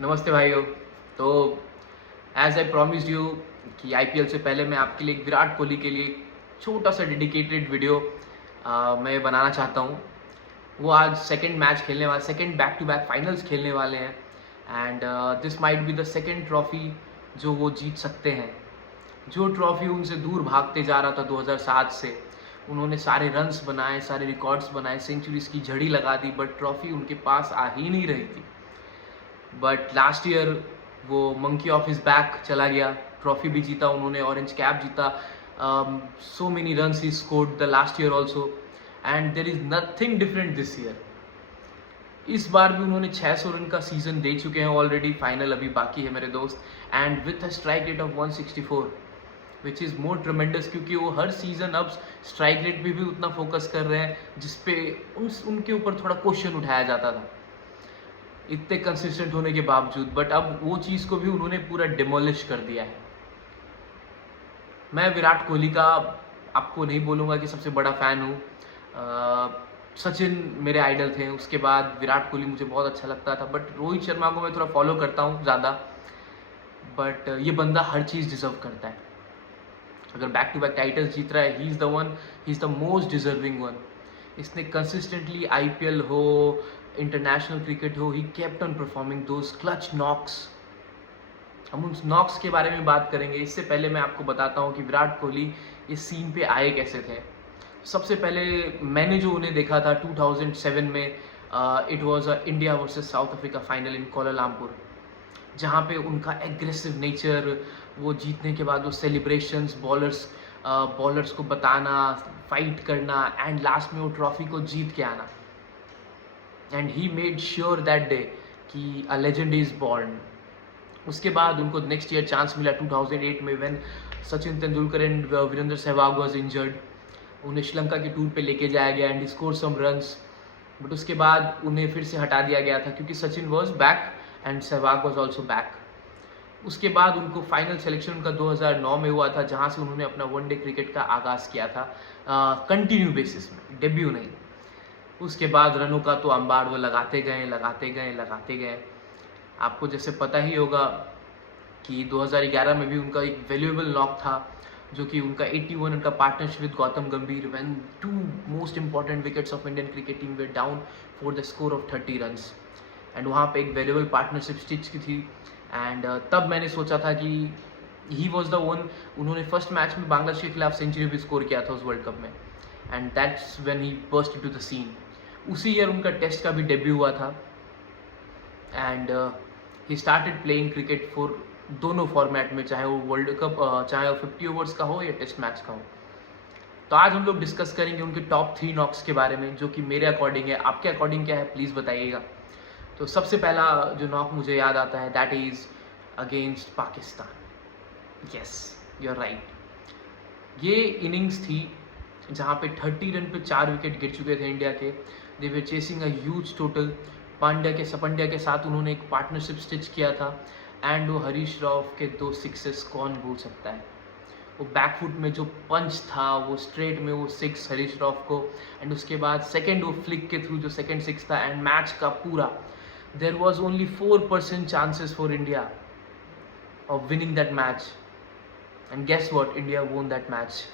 नमस्ते भाइयों। तो एज आई प्रॉमिस्ड यू कि आईपीएल से पहले मैं आपके लिए एक विराट कोहली के लिए छोटा सा डेडिकेटेड वीडियो मैं बनाना चाहता हूँ। वो आज सेकंड मैच खेलने वाले, second back to back finals खेलने वाले हैं and this might be the second trophy जो वो जीत सकते हैं। जो ट्रॉफी उनसे दूर भागते जा रहा था 2007 से, उन्होंने सारे रन्स बनाए, सारे रिकॉर्ड्स बनाए, सेंचुरीज की झड़ी लगा दी, बट ट्रॉफी उनके पास आ ही नहीं रही थी। बट लास्ट ईयर वो मंकी ऑफ हिज बैक चला गया, ट्रॉफी भी जीता उन्होंने, ऑरेंज कैप जीता, so many runs he scored the last year also and there is nothing different this year. इस बार भी उन्होंने 600 रन का सीजन दे चुके हैं ऑलरेडी, फाइनल अभी बाकी है मेरे दोस्त, and with a strike rate of 164 which is more tremendous, क्योंकि वो हर सीजन अब स्ट्राइक रेट पे भी उतना फोकस कर रहे हैं जिसपे उनके ऊपर थोड़ा क्वेश्चन उठाया जाता था इतने कंसिस्टेंट होने के बावजूद, बट अब वो चीज़ को भी उन्होंने पूरा डिमोलिश कर दिया है। मैं विराट कोहली का आपको नहीं बोलूँगा कि सबसे बड़ा फ़ैन हूँ। सचिन मेरे आइडल थे, उसके बाद विराट कोहली मुझे बहुत अच्छा लगता था, बट रोहित शर्मा को मैं थोड़ा फॉलो करता हूँ ज़्यादा। बट ये बंदा हर चीज़ डिज़र्व करता है। अगर बैक टू बैक टाइटल्स जीत रहा है, he is the one, he is the most deserving one. इसने कंसिस्टेंटली आईपीएल हो, इंटरनेशनल क्रिकेट हो, he kept on performing those clutch knocks. हम उन नॉक्स के बारे में बात करेंगे। इससे पहले मैं आपको बताता हूँ कि विराट कोहली इस सीन पे आए कैसे थे। सबसे पहले मैंने जो उन्हें देखा था 2007 में, it was a India versus south Africa final in Kuala Lumpur, जहाँ पे उनका एग्रेसिव नेचर, वो जीतने के बाद वो सेलिब्रेशंस, बॉलर्स को बताना, फाइट करना एंड लास्ट में वो ट्रॉफी को जीत के आना। And he made sure that day कि अ लेजेंड इज बॉर्न। उसके बाद उनको नेक्स्ट ईयर चांस मिला 2008 में, when Sachin Tendulkar and Virender Sehwag was injured. उन्हें श्रीलंका के टूर पे लेके जाया गया and score some runs, but उसके बाद उन्हें फिर से हटा दिया गया था क्योंकि Sachin was back and Sehwag was also back. उसके बाद उनको फाइनल सिलेक्शन उनका 2009 में हुआ था, जहां से उन्होंने अपना वनडे क्रिकेट का आगाज़ किया था कंटिन्यू बेसिस में, डेब्यू नहीं। उसके बाद रनों का तो अंबार वो लगाते गए। आपको जैसे पता ही होगा कि 2011 में भी उनका एक वैल्यूएबल नॉक था, जो कि उनका 81 रन का partnership with Gautam Gambhir, when two most important wickets of Indian cricket team were down for the score of 30 runs, and वहाँ पे एक वैल्यूएबल पार्टनरशिप स्टिच की थी। एंड तब मैंने सोचा था कि ही वॉज द वन। उन्होंने फर्स्ट मैच में बांग्लादेश के खिलाफ सेंचुरी भी स्कोर किया था उस वर्ल्ड कप में, and that's when he burst into the scene. उसी ईयर उनका टेस्ट का भी डेब्यू हुआ था and he started playing cricket for दोनों फॉर्मेट में, चाहे वो वर्ल्ड कप, चाहे वो 50 ओवर्स का हो या टेस्ट मैच का हो। तो आज हम लोग डिस्कस करेंगे उनके टॉप 3 नॉक्स के बारे में, जो कि मेरे अकॉर्डिंग है। आपके अकॉर्डिंग क्या है प्लीज़ बताइएगा। तो सबसे पहला जो नॉक मुझे याद आता है, that is against Pakistan. Yes, you are right. ये इनिंग्स थी जहाँ पे 30 रन पे 4 विकेट गिर चुके थे इंडिया के। दे वर चेसिंग अ ह्यूज टोटल। सपंड्या के साथ उन्होंने एक पार्टनरशिप स्टिच किया था, एंड वो हरीश राव के 2 सिक्सेस कौन भूल सकता है। वो बैकफुट में जो पंच था, वो स्ट्रेट में वो 6 हरीश राव को, एंड उसके बाद सेकेंड वो फ्लिक के थ्रू जो सेकेंड 6 था, एंड मैच का पूरा there was only 4% chances for India of winning that match, and guess what, India won that match,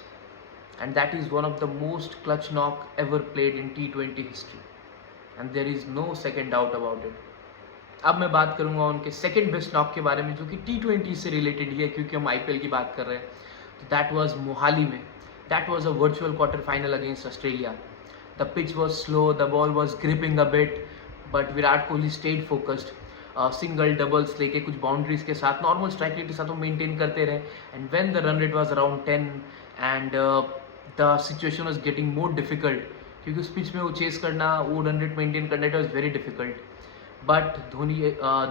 and that is one of the most clutch knock ever played in T20 history, and there is no second doubt about it. अब मैं बात करूंगा उनके second best knock के बारे में, जो कि T20 से रिलेटेड ही है क्योंकि हम IPL की बात कर रहे हैं। तो दैट वाज मोहाली में, that was a virtual quarter final against Australia. The pitch was slow, the ball was gripping a bit, but Virat Kohli stayed focused. Single doubles लेके कुछ बाउंड्रीज के साथ, नॉर्मल स्ट्राइक रेट के साथ वो मेंटेन करते रहे, and when the run rate was around 10 and the situation was getting more difficult, क्योंकि उस पिच में वो चेस करना, वो रन रेट मेंटेन करना, it was very difficult. But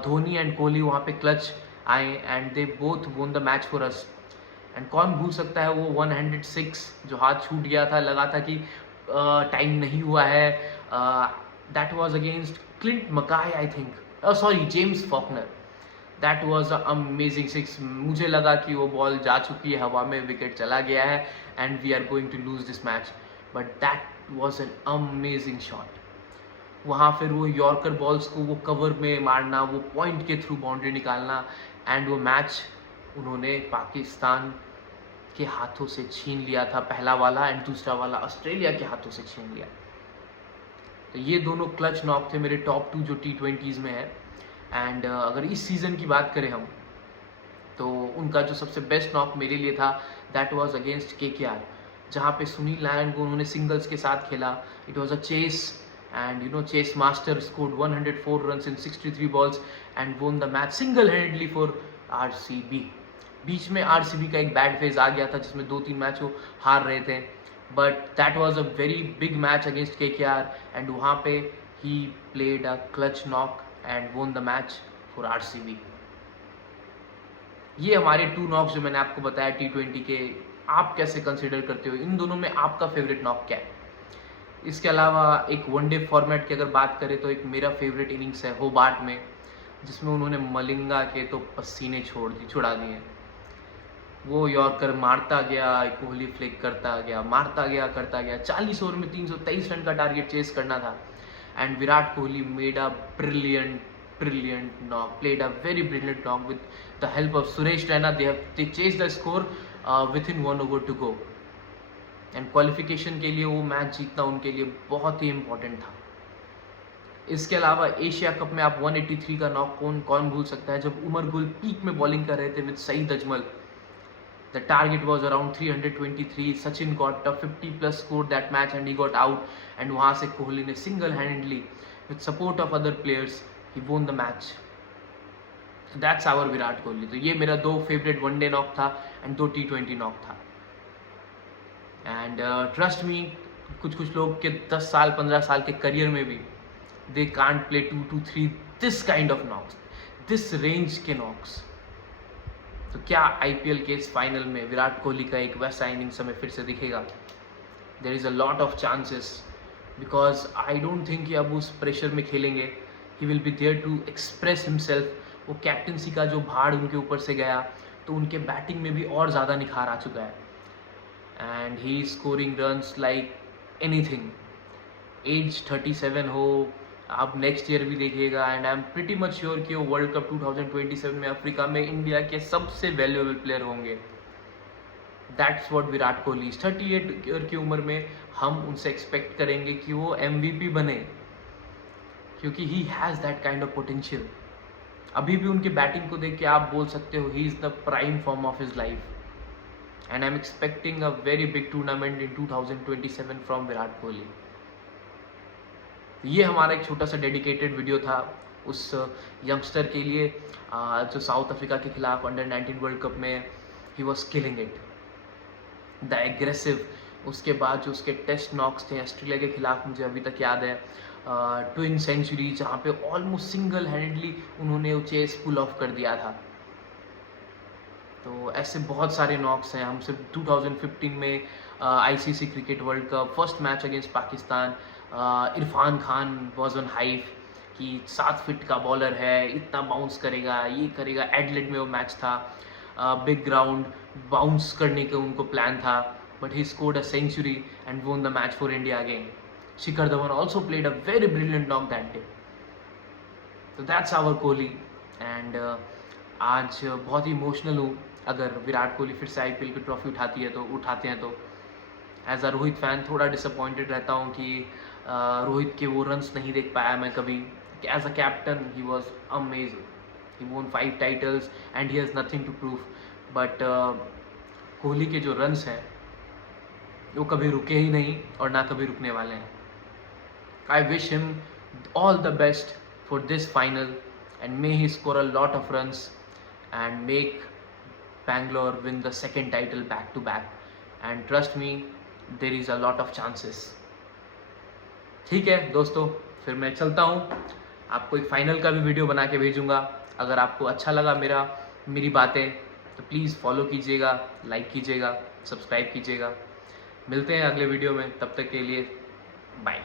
Dhoni and Kohli वहाँ पे क्लच आए एंड दे बोथ वोन the match for us. And कौन भूल सकता है वो 106 जो हाथ छूट गया था, लगा था कि टाइम नहीं हुआ है। दैट वॉज अगेंस्ट क्लिंट मकाई, I think, sorry, James Faulkner. That was a amazing 6। मुझे लगा कि वो बॉल जा चुकी है हवा में, विकेट चला गया है and we are going to lose this match, but that was an amazing shot. वहाँ फिर वो यॉर्कर बॉल्स को वो कवर में मारना, वो पॉइंट के थ्रू बाउंड्री निकालना, एंड वो मैच उन्होंने पाकिस्तान के हाथों से छीन लिया था, पहला वाला, एंड दूसरा वाला ऑस्ट्रेलिया के हाथों से छीन लिया। तो ये दोनों क्लच नॉक थे मेरे टॉप 2 जो T20s में है। एंड अगर इस सीज़न की बात करें हम, तो उनका जो सबसे बेस्ट नॉक मेरे लिए था दैट वाज अगेंस्ट KKR, जहाँ पे सुनील नारायण को उन्होंने सिंगल्स के साथ खेला। It was a chase, and chase master scored 104 runs in 63 balls and won the match single handedly for RCB। बीच में RCB का एक बैड फेज आ गया था जिसमें 2-3 मैच वो हार रहे थे, but that was a very big match against KKR, and वहाँ पे he played a clutch knock and won the match for RCB। ये हमारे 2 नॉक्स जो मैंने आपको बताया T20 के। आप कैसे कंसिडर करते हो? इन दोनों में आपका फेवरेट नॉक क्या है? इसके अलावा एक वनडे फॉर्मेट की अगर बात करें तो एक मेरा फेवरेट इनिंग्स है होबार्ट में, जिसमें उन्होंने मलिंगा के तो पसीने छुड़ा दिए। वो यॉर्कर मारता गया, कोहली फ्लिक करता गया, मारता गया। 40 ओवर में 323 रन का टारगेट चेस करना था, and Virat Kohli made a brilliant knock, played a very brilliant knock with the help of Suresh Raina. They chased the score within 1 over to go, and qualification के लिए वो मैच जीतना उनके लिए बहुत ही इम्पोर्टेंट था। इसके अलावा एशिया कप में आप 183 का नॉक कौन भूल सकता है, जब उमर गुल पीक में बॉलिंग कर रहे थे with Saeed Ajmal. The target was around 323. Sachin got a 50+ score that match and he got out. And वहाँ से कोहली ने single-handedly with support of other players he won the match. So that's our Virat Kohli. तो ये मेरा 2 फेवरेट वनडे नॉक था and 2 T20 knock था। And trust me, कुछ लोग के 10 साल 15 साल के करियर में भी they can't play 2 to 3 this kind of knocks, this range के knocks। तो क्या IPL के इस फाइनल में विराट कोहली का एक वैसा इनिंग्स हमें फिर से दिखेगा? There is a lot of chances, because I don't think कि अब उस प्रेशर में खेलेंगे। He will be there to express himself. वो कैप्टनसी का जो भार उनके ऊपर से गया, तो उनके बैटिंग में भी और ज़्यादा निखार आ चुका है, and he is scoring runs like anything. Age 37 हो, आप नेक्स्ट ईयर भी देखिएगा, and I am pretty much sure कि वो वर्ल्ड कप 2027 में अफ्रीका में इंडिया के सबसे वैल्यूएबल प्लेयर होंगे। That's what Virat Kohli. 38 year की उम्र में हम उनसे एक्सपेक्ट करेंगे कि वो MVP बने, क्योंकि he has that kind of potential. अभी भी उनके बैटिंग को देख के आप बोल सकते हो ही is the prime form of his life, and I am expecting a very big tournament in 2027 from Virat Kohli. ये हमारा एक छोटा सा डेडिकेटेड वीडियो था उस यंगस्टर के लिए जो साउथ अफ्रीका के खिलाफ अंडर-19 वर्ल्ड कप में he was killing it, the aggressive. उसके बाद जो उसके टेस्ट नॉक्स थे ऑस्ट्रेलिया के खिलाफ, मुझे अभी तक याद है, ट्विन सेंचुरी, जहाँ पे ऑलमोस्ट सिंगल हैंडेडली उन्होंने वो चेस पुल ऑफ कर दिया था। तो ऐसे बहुत सारे नॉक्स हैं। हम सिर्फ 2015 में ICC cricket world cup first match against Pakistan, Irfan Khan was on hype कि 7 फीट का बॉलर है, इतना बाउंस करेगा, ये करेगा। एडलेड में वो मैच था, बिग ग्राउंड, बाउंस करने का उनको प्लान था, but he scored a century and won the match for India again. Shikhar Dhawan also played a very brilliant knock that day. तो दैट्स आवर कोहली, एंड आज बहुत ही इमोशनल हूँ अगर विराट कोहली फिर से IPL की ट्रॉफी उठाते हैं तो। एज अ रोहित फैन थोड़ा डिसअपॉइंटेड रहता हूँ कि रोहित के वो रन्स नहीं देख पाया मैं कभी। As a captain he was amazing, he won 5 titles and he has nothing to prove, but Kohli के जो रन्स हैं वो कभी रुके ही नहीं और ना कभी रुकने वाले हैं। I wish him all the best for this final, and may he score a lot of runs and make Bangalore win the second title back to back, and trust me there is a lot of chances। ठीक है दोस्तों, फिर मैं चलता हूँ, आपको एक final का भी वीडियो बना के भेजूँगा। अगर आपको अच्छा लगा मेरी बातें तो प्लीज़ फॉलो कीजिएगा, लाइक कीजिएगा, सब्सक्राइब कीजिएगा। मिलते हैं अगले वीडियो में, तब तक के लिए बाय।